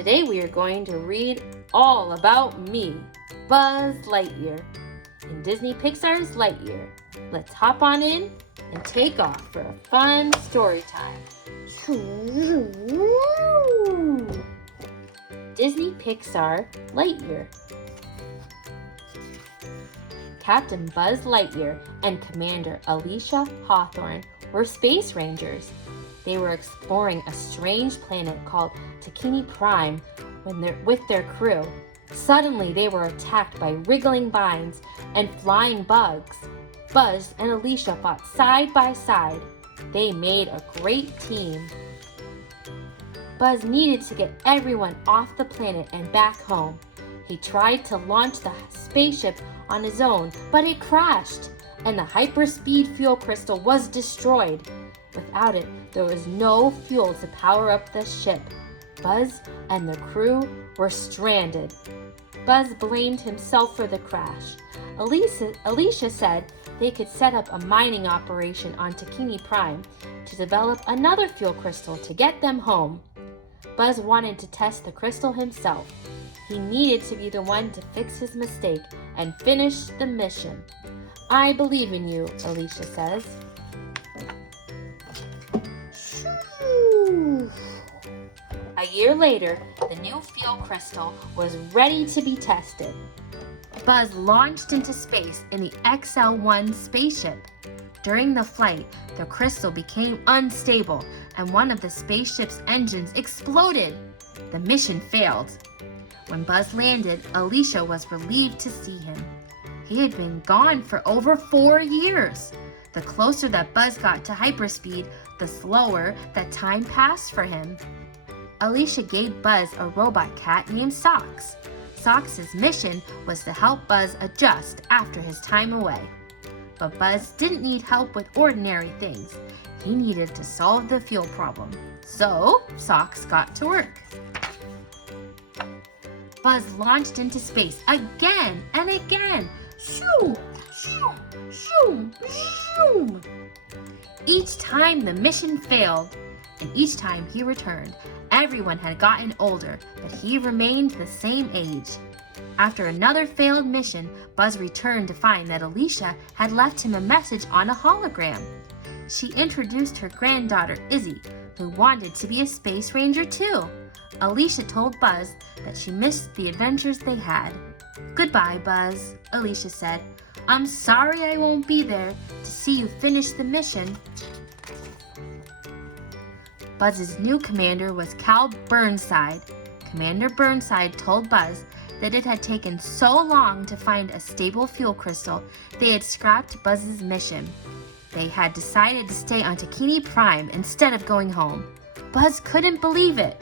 Today we are going to read all about me, Buzz Lightyear, in Disney Pixar's Lightyear. Let's hop on in and take off for a fun story time. Disney Pixar Lightyear. Captain Buzz Lightyear and Commander Alicia Hawthorne were space rangers. They were exploring a strange planet called Takini Prime with their crew. Suddenly, they were attacked by wriggling vines and flying bugs. Buzz and Alicia fought side by side. They made a great team. Buzz needed to get everyone off the planet and back home. He tried to launch the spaceship on his own, but it crashed, and the hyperspeed fuel crystal was destroyed. Without it, there was no fuel to power up the ship. Buzz and the crew were stranded. Buzz blamed himself for the crash. Alicia said they could set up a mining operation on Takini Prime to develop another fuel crystal to get them home. Buzz wanted to test the crystal himself. He needed to be the one to fix his mistake and finish the mission. "I believe in you," Alicia says. A year later, the new fuel crystal was ready to be tested. Buzz launched into space in the XL-1 spaceship. During the flight, the crystal became unstable and one of the spaceship's engines exploded. The mission failed. When Buzz landed, Alicia was relieved to see him. He had been gone for over 4 years. The closer that Buzz got to hyperspeed, the slower that time passed for him. Alicia gave Buzz a robot cat named Socks. Socks' mission was to help Buzz adjust after his time away. But Buzz didn't need help with ordinary things. He needed to solve the fuel problem. So, Socks got to work. Buzz launched into space again and again. Shoo, shoo, shoo, shoo. Each time the mission failed, and each time he returned, everyone had gotten older, but he remained the same age. After another failed mission, Buzz returned to find that Alicia had left him a message on a hologram. She introduced her granddaughter, Izzy, who wanted to be a space ranger too. Alicia told Buzz that she missed the adventures they had. "Goodbye, Buzz," Alicia said. "I'm sorry I won't be there to see you finish the mission." Buzz's new commander was Cal Burnside. Commander Burnside told Buzz that it had taken so long to find a stable fuel crystal, they had scrapped Buzz's mission. They had decided to stay on Takini Prime instead of going home. Buzz couldn't believe it.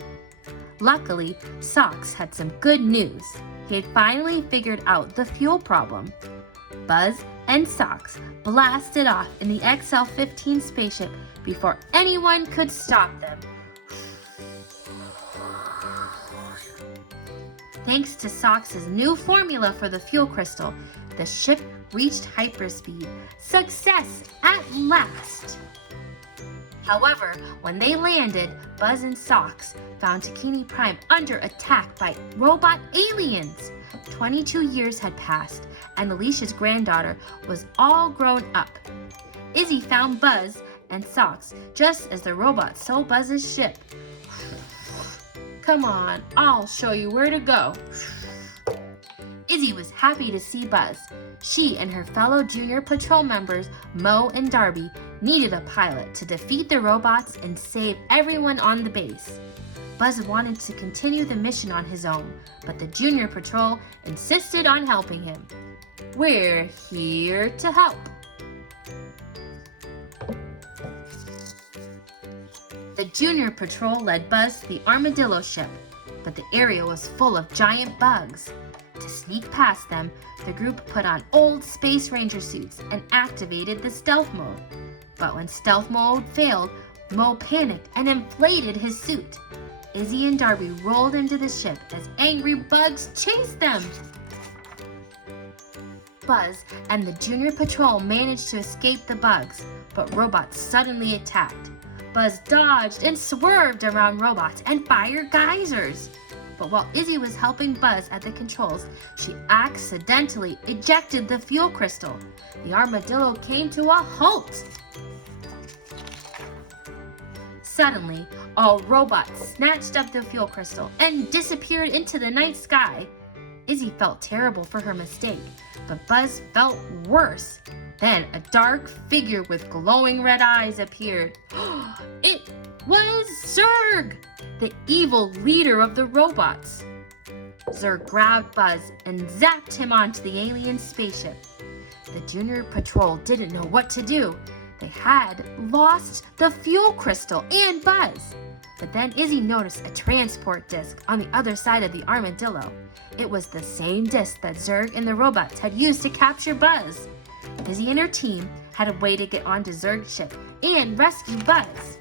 Luckily, Socks had some good news. He had finally figured out the fuel problem. Buzz and Socks blasted off in the XL-15 spaceship before anyone could stop them. Thanks to Socks' new formula for the fuel crystal, the ship reached hyperspeed. Success at last! However, when they landed, Buzz and Socks found Takini Prime under attack by robot aliens. 22 years had passed, and Alicia's granddaughter was all grown up. Izzy found Buzz and Socks just as the robots stole Buzz's ship. "Come on, I'll show you where to go." Izzy was happy to see Buzz. She and her fellow junior patrol members, Mo and Darby, needed a pilot to defeat the robots and save everyone on the base. Buzz wanted to continue the mission on his own, but the junior patrol insisted on helping him. "We're here to help." The junior patrol led Buzz to the armadillo ship, but the area was full of giant bugs. To sneak past them, the group put on old Space Ranger suits and activated the stealth mode. But when stealth mode failed, Mo panicked and inflated his suit. Izzy and Darby rolled into the ship as angry bugs chased them. Buzz and the junior patrol managed to escape the bugs, but robots suddenly attacked. Buzz dodged and swerved around robots and fired geysers. But while Izzy was helping Buzz at the controls, she accidentally ejected the fuel crystal. The armadillo came to a halt. Suddenly, all robots snatched up the fuel crystal and disappeared into the night sky. Izzy felt terrible for her mistake, but Buzz felt worse. Then a dark figure with glowing red eyes appeared. It was Zurg, the evil leader of the robots. Zurg grabbed Buzz and zapped him onto the alien spaceship. The Junior Patrol didn't know what to do. They had lost the fuel crystal and Buzz. But then Izzy noticed a transport disc on the other side of the armadillo. It was the same disc that Zurg and the robots had used to capture Buzz. Izzy and her team had a way to get onto Zurg's ship and rescue Buzz.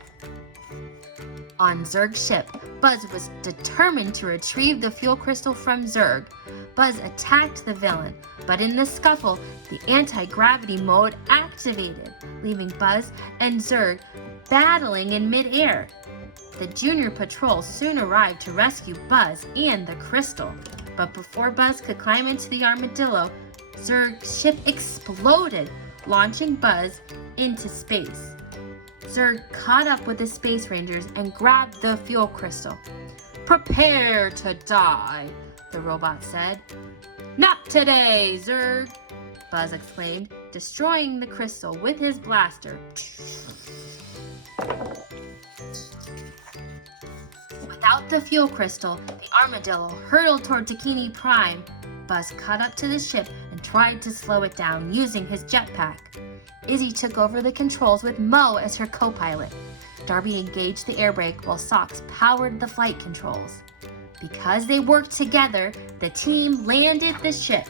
On Zurg's ship, Buzz was determined to retrieve the fuel crystal from Zurg. Buzz attacked the villain, but in the scuffle, the anti-gravity mode activated, leaving Buzz and Zurg battling in midair. The Junior Patrol soon arrived to rescue Buzz and the crystal, but before Buzz could climb into the armadillo, Zurg's ship exploded, launching Buzz into space. Zurg caught up with the Space Rangers and grabbed the fuel crystal. "Prepare to die," the robot said. "Not today, Zurg," Buzz exclaimed, destroying the crystal with his blaster. Without the fuel crystal, the armadillo hurtled toward Bikini Prime. Buzz caught up to the ship and tried to slow it down using his jetpack. Izzy took over the controls with Mo as her co-pilot. Darby engaged the air brake while Socks powered the flight controls. Because they worked together, the team landed the ship.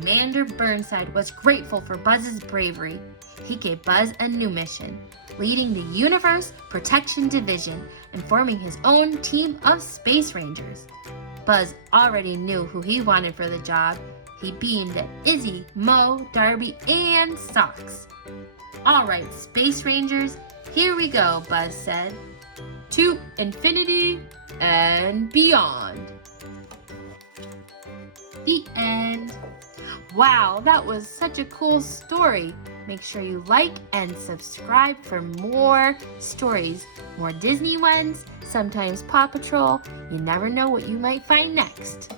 Commander Burnside was grateful for Buzz's bravery. He gave Buzz a new mission, leading the Universe Protection Division and forming his own team of Space Rangers. Buzz already knew who he wanted for the job. He beamed at Izzy, Mo, Darby, and Socks. "All right, Space Rangers, here we go," Buzz said. "To infinity and beyond." The end. Wow, that was such a cool story. Make sure you like and subscribe for more stories, more Disney ones, sometimes Paw Patrol. You never know what you might find next.